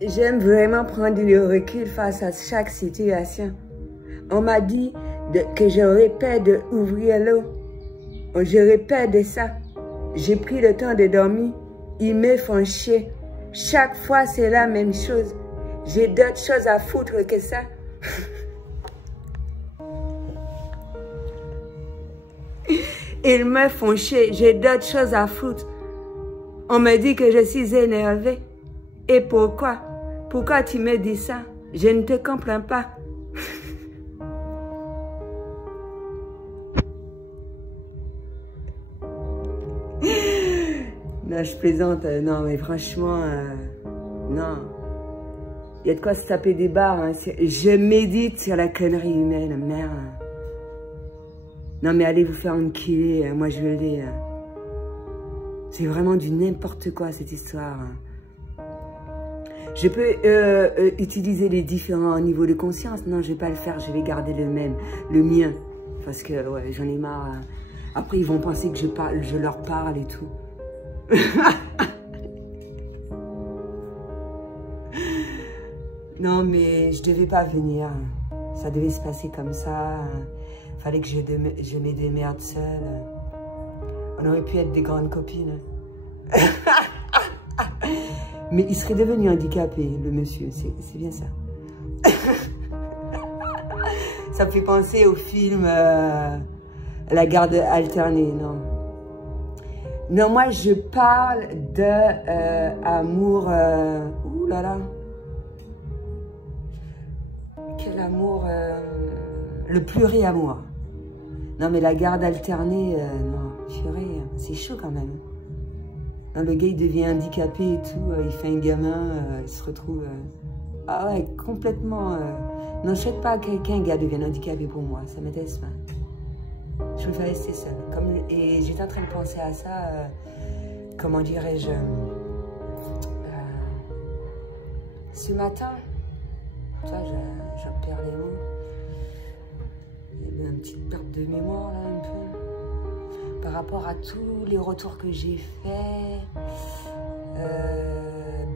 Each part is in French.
J'aime vraiment prendre le recul face à chaque situation. On m'a dit que j'aurais peur d'ouvrir l'eau. J'aurais peur de ça. J'ai pris le temps de dormir. Ils me font chier. Chaque fois, c'est la même chose. J'ai d'autres choses à foutre que ça. Ils me font chier. J'ai d'autres choses à foutre. On me dit que je suis énervée. Et pourquoi? Pourquoi tu me dis ça? Je ne te comprends pas. Non, je plaisante. Non, mais franchement, non. Il y a de quoi se taper des barres. Hein. Je médite sur la connerie humaine, merde. Non, mais allez vous faire enculer. Moi, je le dis. C'est vraiment du n'importe quoi, cette histoire. Je peux utiliser les différents niveaux de conscience. Non, je vais pas le faire. Je vais garder le même, le mien. Parce que, ouais, j'en ai marre. Après, ils vont penser que je leur parle et tout. Non, mais je devais pas venir. Ça devait se passer comme ça. Fallait que je me démerde seule. On aurait pu être des grandes copines. Mais il serait devenu handicapé, le monsieur. C'est bien ça. Ça me fait penser au film La garde alternée, non. Non, moi, je parle de amour... ouh là là. Quel amour... le pluriamour. Non, mais la garde alternée, non, purée, c'est chaud quand même. Non, le gars, il devient handicapé et tout, il fait un gamin, il se retrouve... ah ouais, complètement... non, je souhaite pas qu'un gars devienne handicapé pour moi, ça m'intéresse pas. Je préfère rester seule. Et j'étais en train de penser à ça, comment dirais-je... ce matin, tu vois, j'en perds les mots. Il y a une petite perte de mémoire, là, un peu. Par rapport à tous les retours que j'ai faits,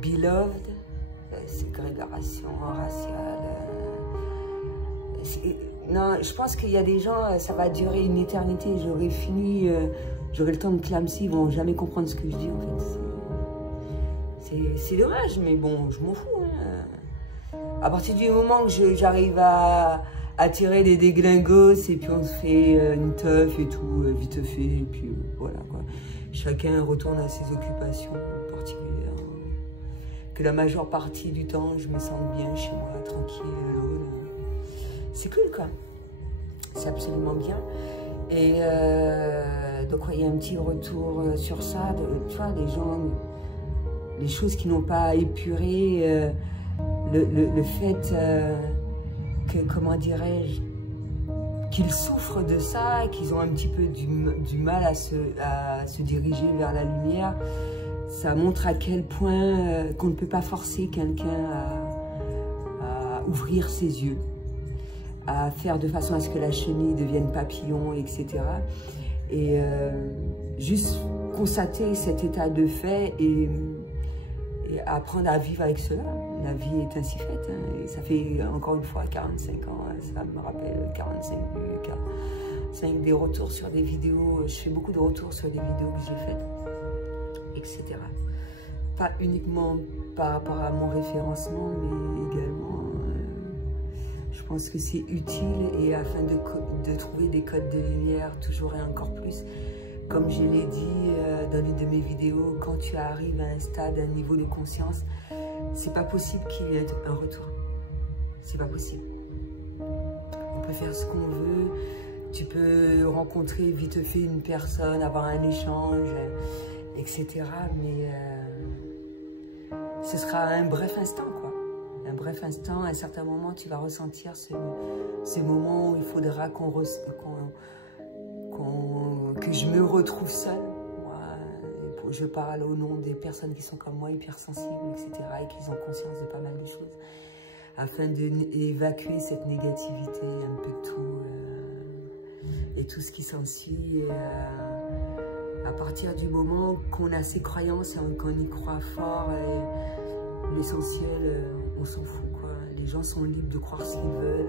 Beloved, ségrégation raciale. Non, je pense qu'il y a des gens, ça va durer une éternité. J'aurai fini, j'aurai le temps de clamser, ils vont jamais comprendre ce que je dis, en fait. C'est dommage, mais bon, je m'en fous. Hein. À partir du moment que j'arrive à tirer les déglingos, et puis on se fait une teuf et tout, vite fait, et puis voilà, quoi. Chacun retourne à ses occupations particulières. Que la majeure partie du temps, je me sens bien chez moi, tranquille, alone. C'est cool, quoi. C'est absolument bien. Et donc, il y a un petit retour sur ça, tu vois, les gens, les choses qui n'ont pas épuré, le fait que, comment dirais-je, qu'ils souffrent de ça, qu'ils ont un petit peu du mal à se diriger vers la lumière. Ça montre à quel point qu'on ne peut pas forcer quelqu'un à ouvrir ses yeux, à faire de façon à ce que la chenille devienne papillon, etc. Et juste constater cet état de fait et apprendre à vivre avec cela. La vie est ainsi faite. Hein, et ça fait encore une fois 45 ans, hein, ça me rappelle 45 vues, 45 des retours sur des vidéos. Je fais beaucoup de retours sur des vidéos que j'ai faites, etc. Pas uniquement par rapport à mon référencement, mais également... je pense que c'est utile et afin de trouver des codes de lumière toujours et encore plus. Comme je l'ai dit dans une de mes vidéos, quand tu arrives à un stade, à un niveau de conscience, c'est pas possible qu'il y ait un retour. C'est pas possible. On peut faire ce qu'on veut. Tu peux rencontrer vite fait une personne, avoir un échange, etc. Mais ce sera un bref instant, quoi. Un bref instant, à un certain moment, tu vas ressentir ce moment où il faudra que je me retrouve seule. Moi, je parle au nom des personnes qui sont comme moi, hypersensibles, etc. et qui ont conscience de pas mal de choses, afin d'évacuer cette négativité, un peu de tout, et tout ce qui s'ensuit. À partir du moment qu'on a ses croyances et qu'on y croit fort, l'essentiel, on s'en fout, quoi. Les gens sont libres de croire ce qu'ils veulent,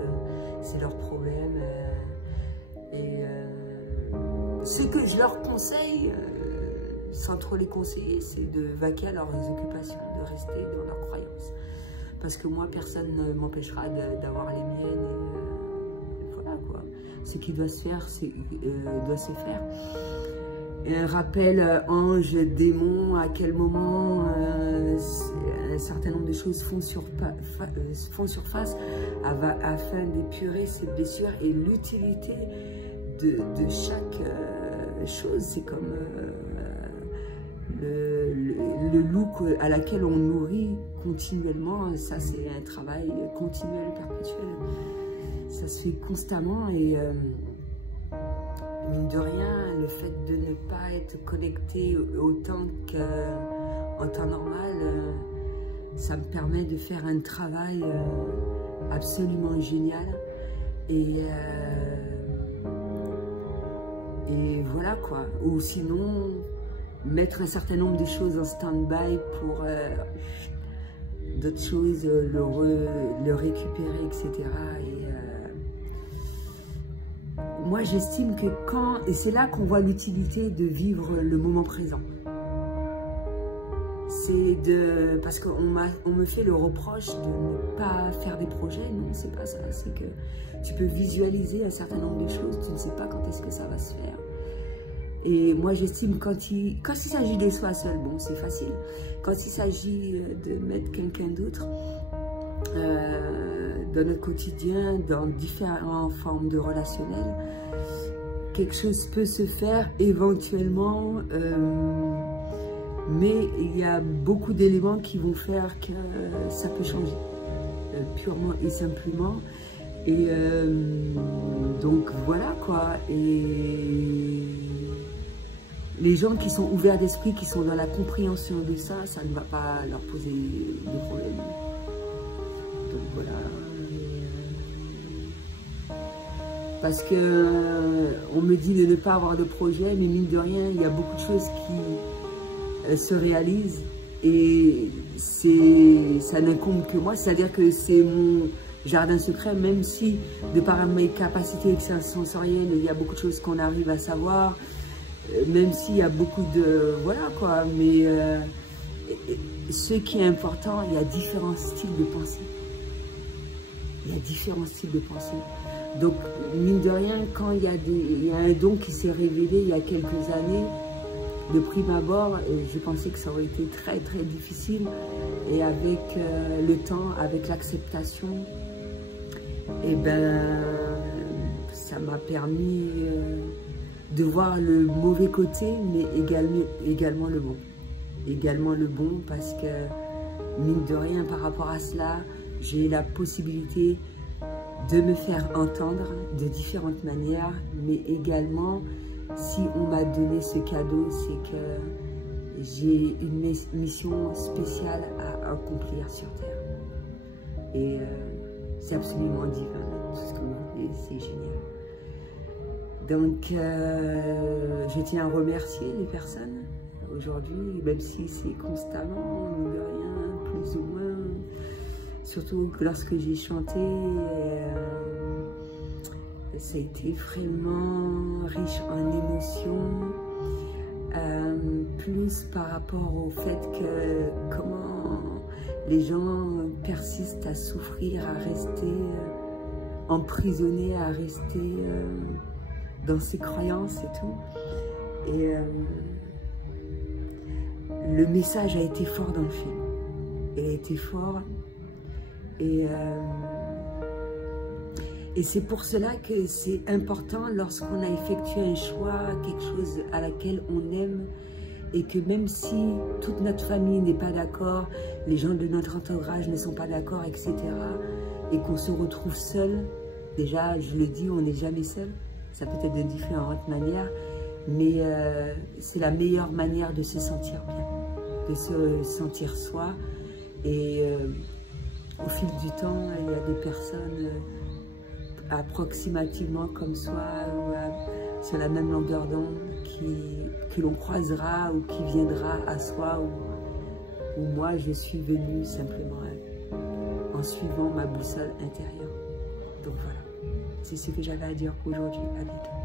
c'est leur problème. Ce que je leur conseille, sans trop les conseiller, c'est de vaquer à leurs occupations, de rester dans leurs croyances. Parce que moi, personne ne m'empêchera d'avoir les miennes. Et voilà, quoi. Ce qui doit se faire, doit se faire. Et un rappel ange, démon, à quel moment un certain nombre de choses font surface afin d'épurer ces blessures et l'utilité de chaque chose. C'est comme le loup à laquelle on nourrit continuellement. Ça, c'est un travail continuel, perpétuel. Ça se fait constamment et mine de rien, le fait de ne pas être connecté autant qu'en temps normal, ça me permet de faire un travail absolument génial. Et voilà, quoi. Ou sinon, mettre un certain nombre de choses en stand-by pour d'autres choses, le récupérer, etc. Moi, j'estime que et c'est là qu'on voit l'utilité de vivre le moment présent. Parce qu'on me fait le reproche de ne pas faire des projets. Non, c'est pas ça. C'est que tu peux visualiser un certain nombre de choses, tu ne sais pas quand est-ce que ça va se faire. Et moi, j'estime quand il s'agit de soi seul, bon, c'est facile. Quand il s'agit de mettre quelqu'un d'autre dans notre quotidien, dans différentes formes de relationnel, quelque chose peut se faire éventuellement, mais il y a beaucoup d'éléments qui vont faire que ça peut changer, purement et simplement. Et donc voilà, quoi. Et les gens qui sont ouverts d'esprit, qui sont dans la compréhension de ça, ça ne va pas leur poser de problème. Donc voilà. Parce que on me dit de ne pas avoir de projet, mais mine de rien, il y a beaucoup de choses qui se réalisent et ça n'incombe que moi. C'est-à-dire que c'est mon jardin secret, même si de par mes capacités extrasensorielles, il y a beaucoup de choses qu'on arrive à savoir, même s'il y a beaucoup de... Voilà, quoi. Mais ce qui est important, il y a différents styles de pensée. Il y a différents styles de pensée. Donc, mine de rien, quand il y a un don qui s'est révélé il y a quelques années, de prime abord, je pensais que ça aurait été très très difficile. Et avec le temps, avec l'acceptation, et ben, ça m'a permis de voir le mauvais côté, mais également le bon. Également le bon, parce que, mine de rien, par rapport à cela, j'ai la possibilité de me faire entendre de différentes manières, mais également, si on m'a donné ce cadeau, c'est que j'ai une mission spéciale à accomplir sur Terre. Et c'est absolument divin, tout ce que vous voulez, c'est génial. Donc, je tiens à remercier les personnes aujourd'hui, même si c'est constamment, de rien, plus ou moins. Surtout que lorsque j'ai chanté, ça a été vraiment riche en émotions, plus par rapport au fait que comment les gens persistent à souffrir, à rester emprisonnés, à rester dans ses croyances et tout. Et le message a été fort dans le film. Il a été fort. Et c'est pour cela que c'est important lorsqu'on a effectué un choix, quelque chose à laquelle on aime, et que même si toute notre famille n'est pas d'accord, les gens de notre entourage ne sont pas d'accord, etc., et qu'on se retrouve seul, déjà, je le dis, on n'est jamais seul, ça peut être de différentes manières, mais c'est la meilleure manière de se sentir bien, de se sentir soi. Et au fil du temps, il y a des personnes approximativement comme soi, ou sur la même longueur d'onde, que l'on croisera ou qui viendra à soi, où moi je suis venue simplement en suivant ma boussole intérieure. Donc voilà, c'est ce que j'avais à dire pour aujourd'hui. À bientôt.